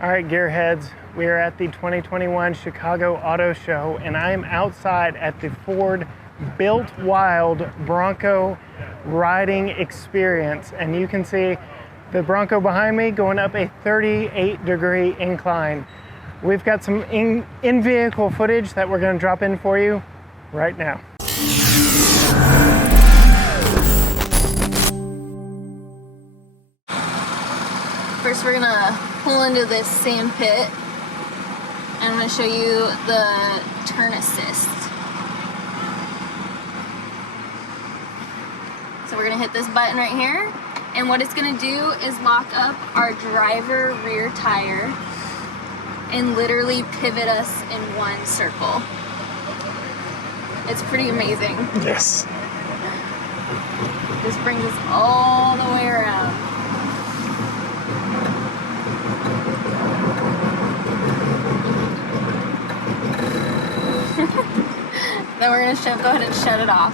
All right, gearheads, we are at the 2021 Chicago Auto Show, and I am outside at the Ford Built Wild Bronco Riding Experience. And you can see the Bronco behind me going up a 38-degree incline. We've got some in-vehicle footage that we're gonna drop in for you right now. First, we're gonna pull into this sand pit, and I'm gonna show you the turn assist. So we're gonna hit this button right here, and what it's gonna do is lock up our driver rear tire and literally pivot us in one circle. It's pretty amazing. Yes. This brings us all the way around. Then we're gonna go ahead and shut it off.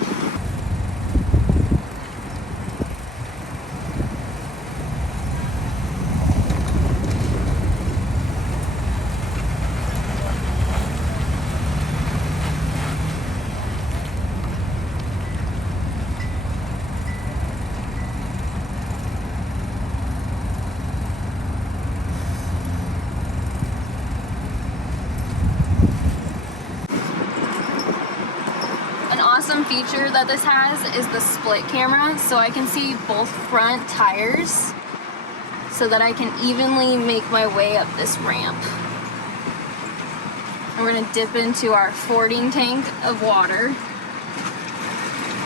Awesome feature that this has is the split camera, so I can see both front tires so that I can evenly make my way up this ramp. And we're going to dip into our fording tank of water,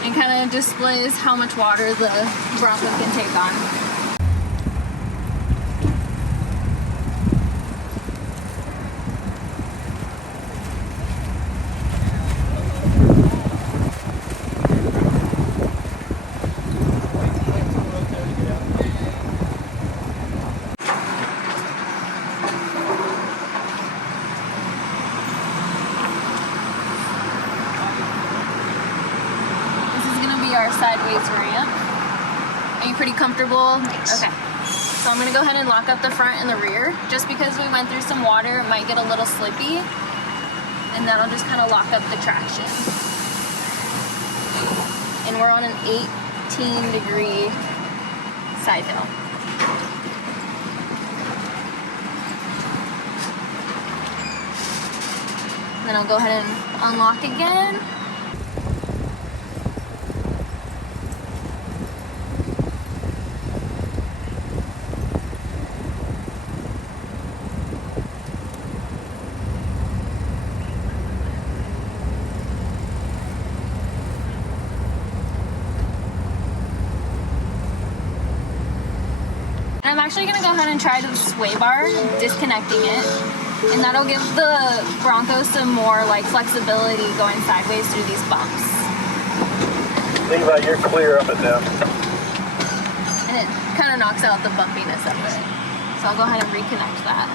and kind of displays how much water the Bronco can take on. Our sideways ramp. Are you pretty comfortable? Yes. Okay. So I'm going to go ahead and lock up the front and the rear. Just because we went through some water, it might get a little slippy, and that'll just kind of lock up the traction. And we're on an 18-degree side hill. Then I'll go ahead and unlock again. I'm actually going to go ahead and try the sway bar, disconnecting it, and that'll give the Bronco some more like flexibility going sideways through these bumps. Levi, you're clear up and down. And it kind of knocks out the bumpiness of it. So I'll go ahead and reconnect that.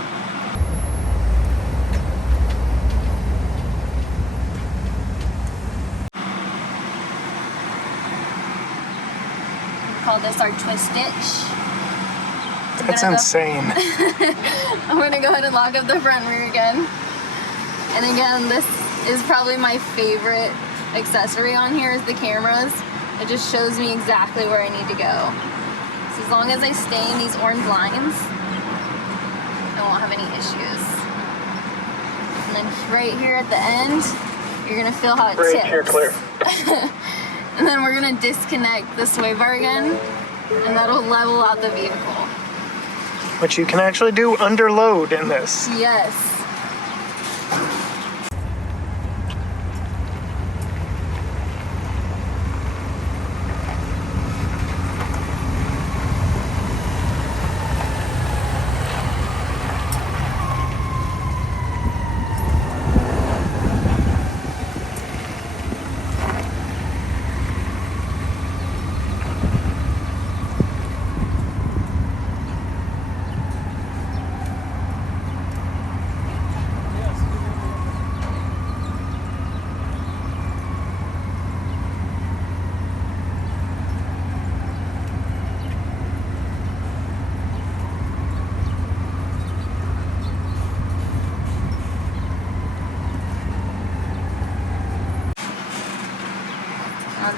We call this our twist stitch. That's insane. I'm gonna go ahead and lock up the front and rear again. And again, this is probably my favorite accessory on here is the cameras. It just shows me exactly where I need to go. So as long as I stay in these orange lines, I won't have any issues. And then right here at the end, you're gonna feel how it tips. Great, you're clear. And then we're gonna disconnect the sway bar again, and that'll level out the vehicle. Which you can actually do under load in this. Yes.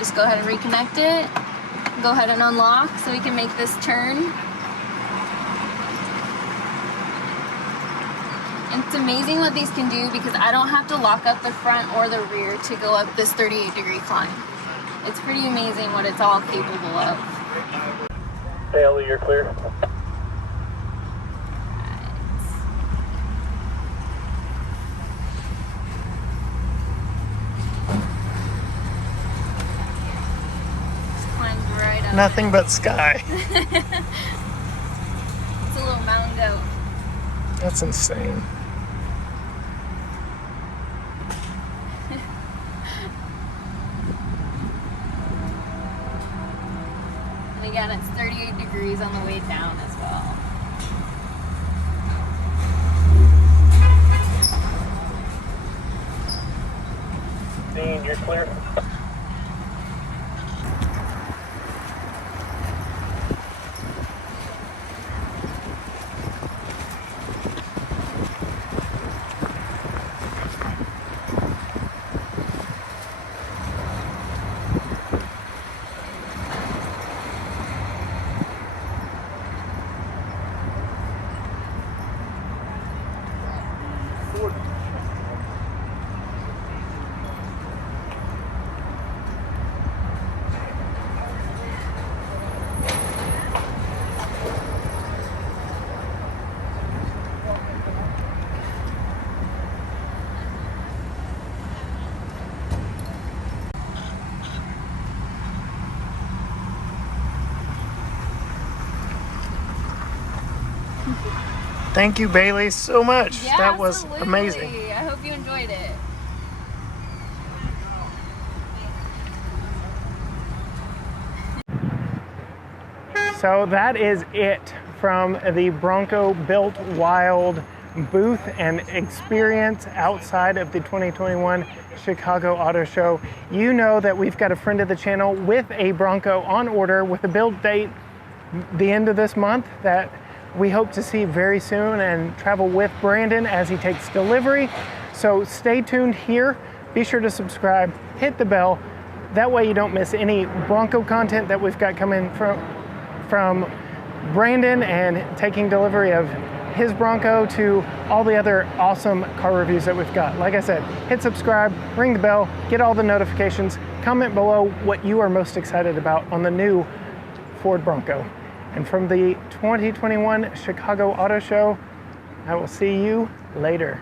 Just go ahead and reconnect it. Go ahead and unlock so we can make this turn. And it's amazing what these can do because I don't have to lock up the front or the rear to go up this 38-degree climb. It's pretty amazing what it's all capable of. Bailey, you're clear. Nothing but sky. It's a little mountain goat. That's insane. And again, it's 38 degrees on the way down as well. Dean, you're clear. Thank you, Bailey, so much. Yeah, that was absolutely. amazing. I hope you enjoyed it. So that is it from the Bronco Built Wild booth and experience outside of the 2021 Chicago Auto Show. You know that we've got a friend of the channel with a Bronco on order with a build date the end of this month that we hope to see very soon and travel with Brandon as he takes delivery. So stay tuned here. Be sure to subscribe, hit the bell. That way you don't miss any Bronco content that we've got coming from Brandon and taking delivery of his Bronco to all the other awesome car reviews that we've got. Like I said, hit subscribe, ring the bell, get all the notifications, comment below what you are most excited about on the new Ford Bronco. And from the 2021 Chicago Auto Show, I will see you later.